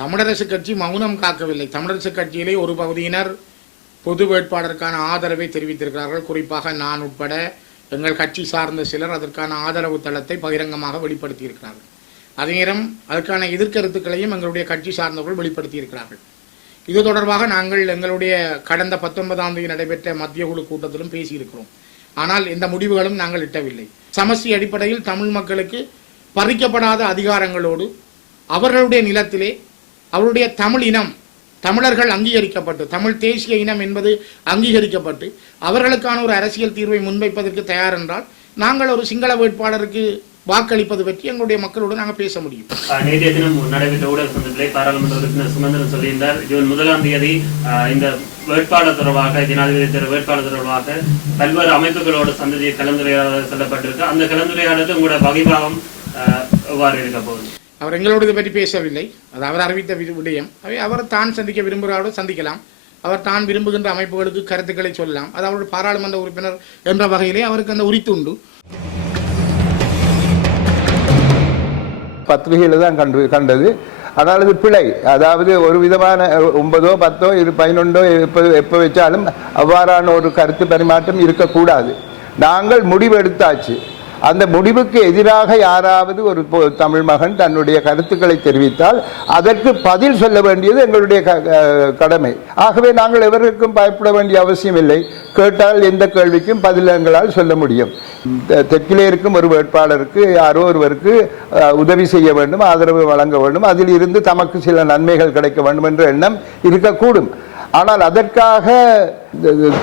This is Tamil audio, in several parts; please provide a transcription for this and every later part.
தமிழரசு கட்சி மௌனம் காக்கவில்லை. தமிழரசு கட்சியிலே ஒரு பகுதியினர் பொது வேட்பாளருக்கான ஆதரவை தெரிவித்திருக்கிறார்கள். குறிப்பாக நான் உட்பட எங்கள் கட்சி சார்ந்த சிலர் அதற்கான ஆதரவு தளத்தை பகிரங்கமாக வெளிப்படுத்தியிருக்கிறார்கள். அதே நேரம் அதற்கான எதிர்கருத்துக்களையும் எங்களுடைய கட்சி சார்ந்தவர்கள் வெளிப்படுத்தியிருக்கிறார்கள். இது தொடர்பாக நாங்கள் எங்களுடைய கடந்த பத்தொன்பதாம் தேதி நடைபெற்ற மத்திய குழு கூட்டத்திலும் பேசியிருக்கிறோம். ஆனால் இந்த முடிவுகளும் நாங்கள் இட்டவில்லை சமஸ்டி அடிப்படையில் தமிழ் மக்களுக்கு பறிக்கப்படாத அதிகாரங்களோடு அவர்களுடைய நிலத்திலே அவருடைய தமிழ் இனம் தமிழர்கள் அங்கீகரிக்கப்பட்டு தமிழ் தேசிய இனம் என்பது அங்கீகரிக்கப்பட்டு அவர்களுக்கான ஒரு அரசியல் தீர்வை முன்வைப்பதற்கு தயார் என்றால் நாங்கள் ஒரு சிங்கள வேட்பாளருக்கு வாக்களிப்பது பற்றி எங்களுடைய மக்களோடு நாங்கள் பேச முடியும். நேற்றைய தினம் நடைபெற்ற ஊடக சந்திப்பிலே பாராளுமன்ற உறுப்பினர் சுமந்திரன் சொல்லியிருந்தார். ஜூன் முதலாம் தேதி ஆஹ் இந்த வேட்பாளர் தொடர்பாக ஜனாதிபதி வேட்பாளர் தொடர்பாக பல்வேறு அமைப்புகளோடு சந்ததியை கலந்துரையாடல் செல்லப்பட்டிருக்கு. அந்த கலந்துரையாடலுக்கு உங்களோட வகைபாகம் ஆஹ் எவ்வாறு இருக்க போகுது? அவர் எங்களோடு இதை பற்றி பேசவில்லை. அது அவர் அறிவித்த விடயம். அவை அவர் தான் சந்திக்க விரும்புகிறாரோடு சந்திக்கலாம். அவர் தான் விரும்புகின்ற அமைப்புகளுக்கு கருத்துக்களை சொல்லலாம். அது அவருடைய பாராளுமன்ற உறுப்பினர் என்ற வகையிலே அவருக்கு அந்த உரித்து உண்டு. பத்திரிகையில் தான் கண்டு கண்டது. ஆனால் அது பிழை. அதாவது ஒரு விதமான ஒன்பதோ பத்தோ இரு பதினொன்றோ எப்போ எப்போ வச்சாலும் அவ்வாறான ஒரு கருத்து பரிமாற்றம் இருக்கக்கூடாது. நாங்கள் முடிவெடுத்தாச்சு. அந்த முடிவுக்கு எதிராக யாராவது ஒரு தமிழ் மகன் தன்னுடைய கருத்துக்களை தெரிவித்தால் அதற்கு பதில் சொல்ல வேண்டியது எங்களுடைய க- கடமை. ஆகவே நாங்கள் எவருக்கும் பயப்பட வேண்டிய அவசியம் இல்லை. கேட்டால் எந்த கேள்விக்கும் பதில் எங்களால் சொல்ல முடியும். தெ- தெற்கிலே இருக்கும் ஒரு வேட்பாளருக்கு யாரோ ஒருவருக்கு உதவி செய்ய வேண்டும் ஆதரவு வழங்க வேண்டும். அதில் இருந்து தமக்கு சில நன்மைகள் கிடைக்க வேண்டும் என்ற எண்ணம் இருக்கக்கூடும். ஆனால் அதற்காக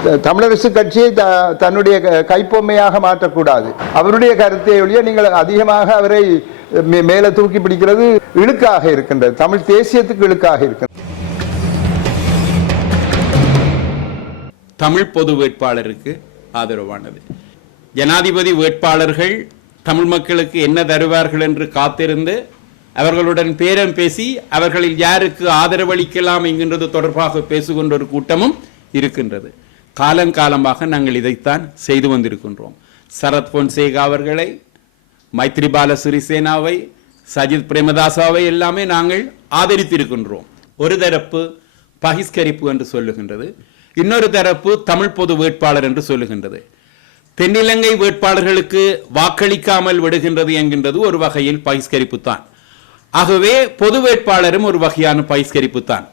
தமிழரசு கட்சியை த- தன்னுடைய க- கைப்பொம்மையாக மாற்றக்கூடாது. அவருடைய கருத்தை ஒழிய நீங்கள் அதிகமாக அவரை மே- மேலே தூக்கி பிடிக்கிறது இழுக்காக இருக்கின்றது. தமிழ் தேசியத்துக்கு இழுக்காக இருக்கின்றது. தமிழ் பொது வேட்பாளருக்கு ஆதரவானது. ஜனாதிபதி வேட்பாளர்கள் தமிழ் மக்களுக்கு என்ன தருவார்கள் என்று காத்திருந்து அவர்களுடன் பேரம் பேசி அவர்களில் யாருக்கு ஆதரவளிக்கலாம் என்கின்றது தொடர்பாக பேசுகின்ற ஒரு கூட்டமும் இருக்கின்றது. காலங்காலமாக நாங்கள் இதைத்தான் செய்து வந்திருக்கின்றோம். சரத் பொன்சேகா அவர்களை மைத்ரிபால சிறிசேனாவை சஜித் பிரேமதாசாவை எல்லாமே நாங்கள் ஆதரித்திருக்கின்றோம். ஒரு தரப்பு பகிஷ்கரிப்பு என்று சொல்லுகின்றது. இன்னொரு தரப்பு தமிழ் பொது வேட்பாளர் என்று சொல்லுகின்றது. தென்னிலங்கை வேட்பாளர்களுக்கு வாக்களிக்காமல் விடுகின்றது என்கின்றது ஒரு வகையில் பகிஷ்கரிப்பு தான் ஆகவே பொது வேட்பாளரும் ஒரு வகையான பகிஷ்கரிப்பு தான்